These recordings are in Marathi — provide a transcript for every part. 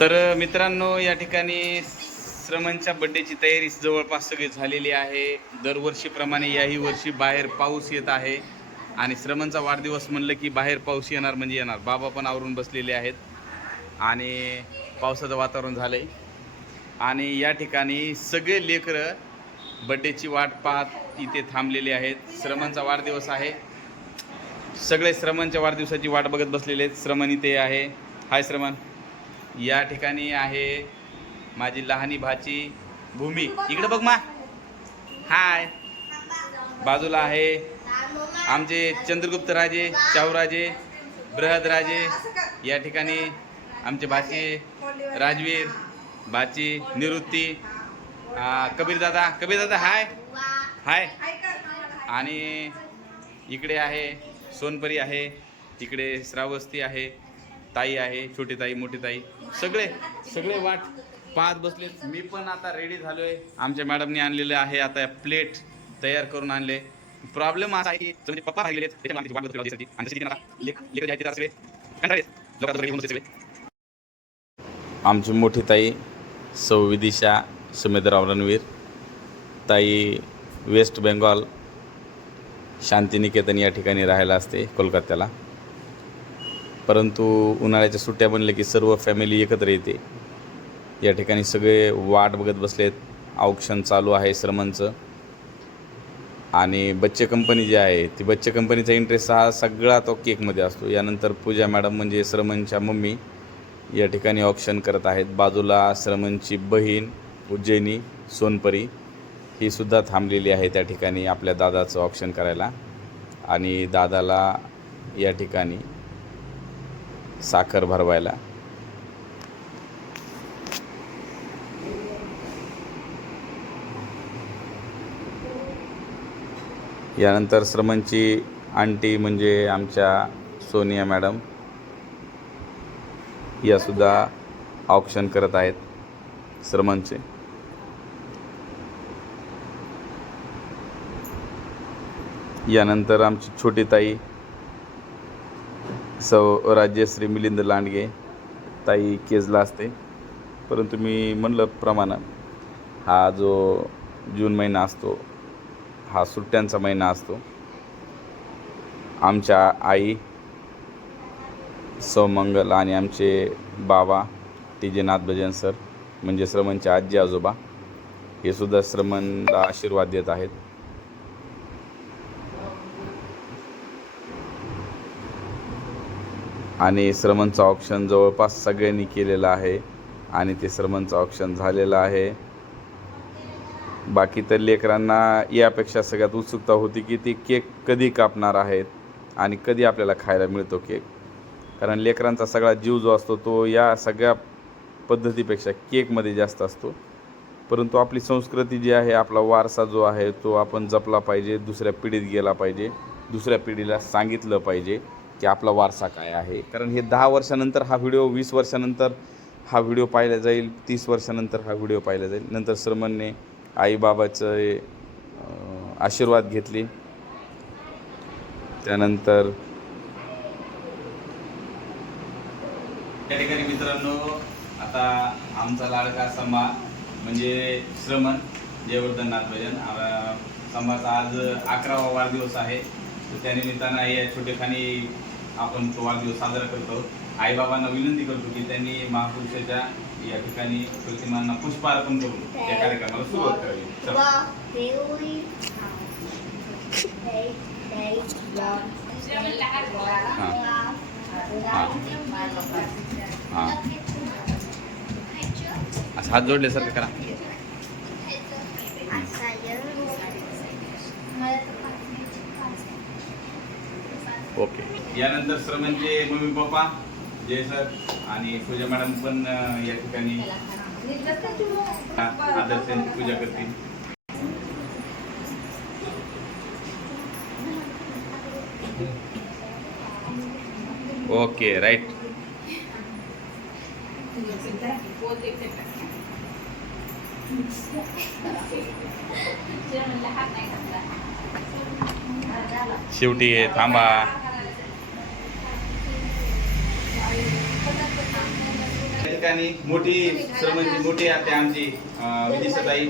तर मित्रांनो, या ठिकाणी श्रमणच्या बड्डेची तयारी जवळपास सगळी झालेली आहे. दरवर्षीप्रमाणे याही वर्षी बाहेर पाऊस येत आहे आणि श्रमणचा वाढदिवस म्हणलं की बाहेर पाऊस येणार म्हणजे येणार. बाबा पण आवरून बसलेले आहेत आणि पावसाचं वातावरण झालं आहे आणि या ठिकाणी सगळे लेकरं बड्डेची वाट पाहत इथे थांबलेले आहेत. श्रमणचा वाढदिवस आहे. सगळे श्रमणच्या वाढदिवसाची वाट बघत बसलेले आहेत. श्रमण इथे आहे. हाय श्रमण. या ठिकाणी आहे माझी लहानी भाची भूमी. इकडे बघ मा. हाय. बाजूला आहे आमचे चंद्रगुप्त राजे, शाहूराजे, बृहदराजे. या ठिकाणी आमचे भाची राजवीर, भाची निवृत्ती, कबीरदादा हाय हाय. आणि इकडे आहे सोनपरी आहे, तिकडे श्रावस्ती आहे, ताई आहे, छोटी ताई, मोठी ताई, सगळे वाट पाहत बसले. मी पण आता रेडी झालोय. आमच्या मॅडमने आणलेले आहे आता प्लेट तयार करून आणले. प्रॉब्लेम असा आहे की म्हणजे पप्पा राहिलेले आमची मोठी ताई सौ विदिशा सुमेधराव रणवीर, ताई वेस्ट बेंगॉल शांतिनिकेतन या ठिकाणी राहायला असते कोलकात्याला. परंतु उन्हाळ्याच्या सुट्ट्या बनल्या की सर्व फॅमिली एकत्र येते. या ठिकाणी सगळे वाट बघत बसलेत. ऑक्शन चालू आहे श्रमणचं आणि बच्चे कंपनी जी आहे ती बच्चे कंपनीचा इंटरेस्ट हा सगळा तो केकमध्ये असतो. यानंतर पूजा मॅडम म्हणजे श्रमणच्या मम्मी या ठिकाणी ऑक्शन करत आहेत. बाजूला श्रमणची बहीण उज्जैनी सोनपरी ही सुद्धा थांबलेली आहे त्या ठिकाणी आपल्या दादाचं ऑक्शन करायला. आणि दादाला या ठिकाणी साखर भरवायला. यानंतर श्रमणची आंटी म्हणजे आमच्या सोनिया मॅडम या सुद्धा ऑक्शन करत आहेत श्रमणचे. यानंतर आमची छोटी ताई सौ राज्यश्री मिलिंद लांडगे ताई केजला असते. परंतु मी म्हणलं प्रमाणे हा जो जून महिना असतो हा सुट्ट्यांचा महिना असतो. आमच्या आई सौ मंगल आणि आमचे बाबा टी जे नाथ भजन सर म्हणजे श्रमणचे आजी आजोबा हे सुद्धा श्रमणला आशीर्वाद देत आहेत. आणि श्रमणचं ऑक्शन जवळपास सगळ्यांनी केलेलं आहे आणि ते श्रमणचं ऑक्शन झालेलं आहे. बाकी तर लेकरांना यापेक्षा सगळ्यात उत्सुकता होती की ते केक कधी कापणार आहेत आणि कधी आपल्याला खायला मिळतो केक. कारण लेकरांचा सगळा जीव जो असतो तो या सगळ्या पद्धतीपेक्षा केकमध्ये जास्त असतो. परंतु आपली संस्कृती जी आहे, आपला वारसा जो आहे तो आपण जपला पाहिजे, दुसऱ्या पिढीत गेला पाहिजे, दुसऱ्या पिढीला सांगितलं पाहिजे की आपला वारसा काय आहे. कारण हे 10 वर्षानंतर हा व्हिडिओ, 20 वर्षानंतर हा व्हिडिओ पाहिला जाईल, 30 वर्षानंतर हा व्हिडिओ पाहिला जाईल. नंतर श्रमणने आईबाबाचं आशीर्वाद घेतले. त्यानंतर त्या ठिकाणी मित्रांनो आता आमचा लाडका संभा म्हणजे श्रमण जयवर्धन नाथ भजन संभाचा आज 11वा वाढदिवस आहे. तर त्यानिमित्तानं या छोटेखानी आपण तो वाढदिवस साजरा करतो. आईबाबांना विनंती करतो की त्यांनी महापुरुषाच्या या ठिकाणी प्रतिमांना पुष्प अर्पण करून त्या कार्यक्रमाला सुरुवात करावी. असं हात जोडल्यासारखं करा. ओके. यानंतर श्रमणचे मम्मी पप्पा जय सर आणि पूजा मॅडम पण या ठिकाणी आदर्शांची पूजा करतील. Okay right. शेवटी थांबा. ठिकाणी मोठी श्रमणची मोठी आत्या आमची विदिशाताई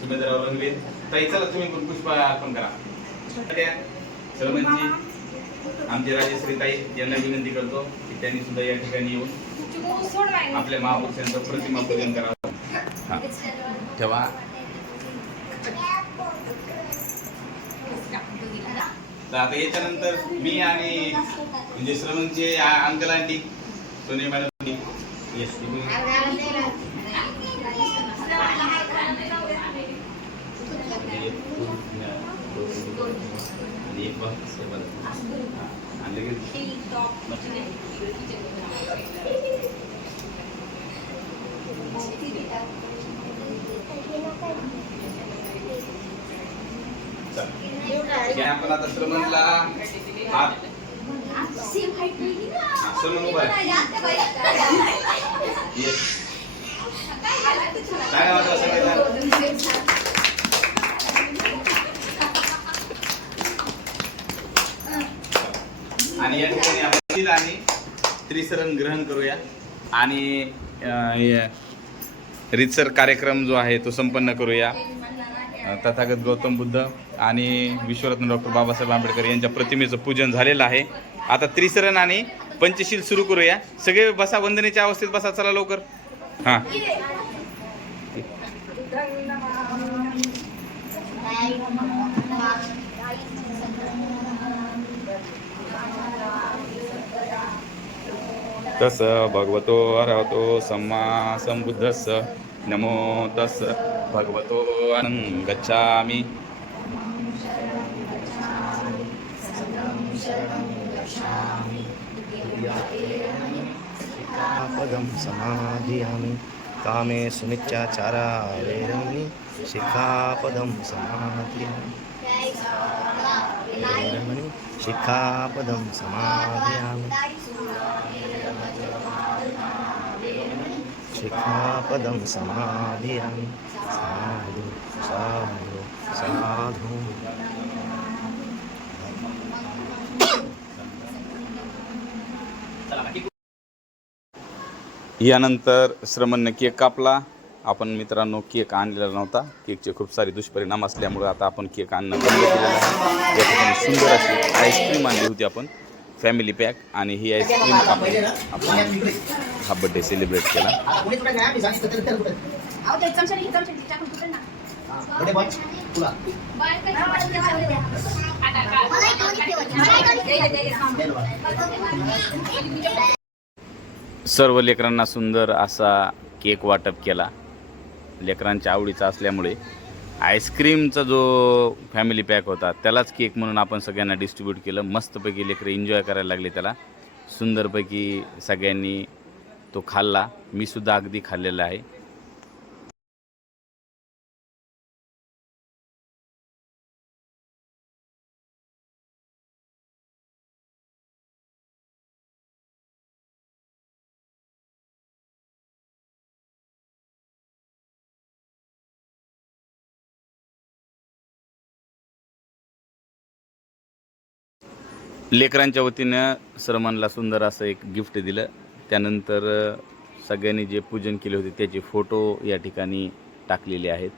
सुमेंद्रराव रंगवीर ताई, चला तुम्ही पण पुष्प अर्पण करा. श्रमणची आमची राजेश्री ताई यांना विनंती करतो की त्यांनी सुद्धा या ठिकाणी येऊन आपल्या महापुरुषांचं प्रतिमा पूजन करावं. हा ठेवा. तर आता याच्यानंतर मी आणि म्हणजे श्रवणचे अंकल आंटी सोने मॅडम येस आपण आता श्रवणला हात श्रवण उभा आहे. काय वाटलं सगळ्यांना? आणि या ठिकाणी आपण आणि त्रिशरण ग्रहण करूया आणि रीतसर कार्यक्रम जो आहे तो संपन्न करूया. तथागत गौतम बुद्ध आणि विश्वरत्न डॉक्टर बाबासाहेब आंबेडकर यांच्या प्रतिमेचं पूजन झालेलं आहे. आता त्रिशरण आणि पंचशील सुरू करूया. सगळे बसा, वंदनेच्या अवस्थेत बसा, चला लवकर. हां तस भगवतो अरहतो सम्मा संबुद्धस्स नमो तस् भगवतो अनं गच्छामि. पदं समाधियामि कामे सुमिच्छाचारा वैरमणि शिखापदं समाधियामि वैरमणि शिखापदं समाधियामि शिखापदं समाधियामि साधु साधु साधु. यानंतर श्रमणने केक कापला. आपण मित्रांनो केक आणलेला नव्हता. केकचे खूप सारे दुष्परिणाम असल्यामुळे आता आपण केक आणणं बंद केलेलं आहे. या ठिकाणी सुंदर अशी आईस्क्रीम आणली होती आपण फॅमिली पॅक आणि ही आईस्क्रीम कापून आपण हा बड्डे सेलिब्रेट केला. सर्व लेकरांना सुंदर असा केक वाटप केला. लेकरांच्या आवडीचा असल्यामुळे आईस्क्रीमचा जो फॅमिली पॅक होता त्यालाच केक म्हणून आपण सगळ्यांना डिस्ट्रीब्यूट केलं. मस्तपैकी लेकरं एन्जॉय करायला लागले त्याला. सुंदरपैकी सगळ्यांनी तो खाल्ला. मी सुद्धा अगदी खाल्लेला आहे. लेकरांच्या वतीनं श्रमणला सुंदर असं एक गिफ्ट दिलं. त्यानंतर सगळ्यांनी जे पूजन केले होते त्याचे फोटो या ठिकाणी टाकलेले आहेत.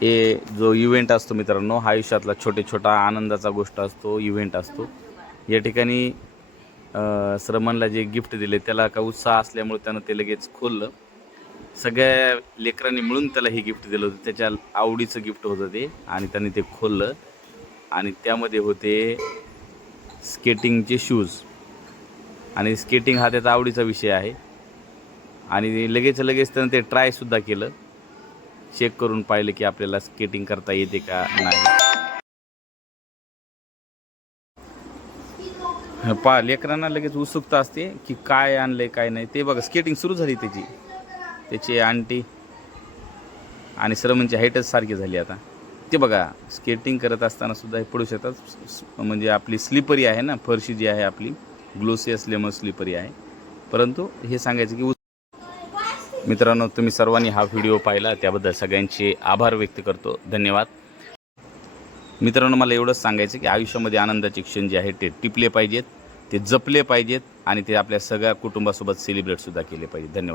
हे जो इव्हेंट असतो मित्रांनो, हा आयुष्यातला छोटा आनंदाचा गोष्ट असतो, इव्हेंट असतो. या ठिकाणी श्रमणला जे गिफ्ट दिले त्याला का उत्साह असल्यामुळे त्यानं ते लगेच खोललं. सगळ्या लेकरांनी मिळून त्याला हे गिफ्ट दिलं होतं. त्याच्या आवडीचं गिफ्ट होतं ते आणि त्याने ते खोललं आणि त्यामध्ये होते स्केटिंगचे शूज. आणि स्केटिंग हा त्याचा आवडीचा विषय आहे. आणि लगेच त्यानं ते ट्रायसुद्धा केलं. चेक करून पाहिलं की आपल्याला स्केटिंग करता येते का नाही. लेकरांना लगेच उत्सुकता असते की काय आणलंय काय नाही. ते बघा स्केटिंग सुरू झाली त्याची आंटी आणि श्रमणची हाईटच सारखी झाली आता. ते बघा स्केटिंग करत असताना सुद्धा हे पडू शकतात. म्हणजे आपली स्लिपरी आहे ना, फरशी जी आहे आपली ग्लोसी असल्यामुळे स्लिपरी आहे. परंतु हे सांगायचं की मित्रांनो, तुम्ही सर्वांनी हा व्हिडिओ पाहिला त्याबद्दल सगळ्यांचे आभार व्यक्त करतो. धन्यवाद. मित्रांनो, मला एवढंच सांगायचं की आयुष्यामध्ये आनंदाचे क्षण जे आहेत ते टिपले पाहिजेत. ते जपले पाहिजेत आणि ते आपल्या सगळ्या कुटुंबासोबत सेलिब्रेटसुद्धा केले पाहिजे. धन्यवाद.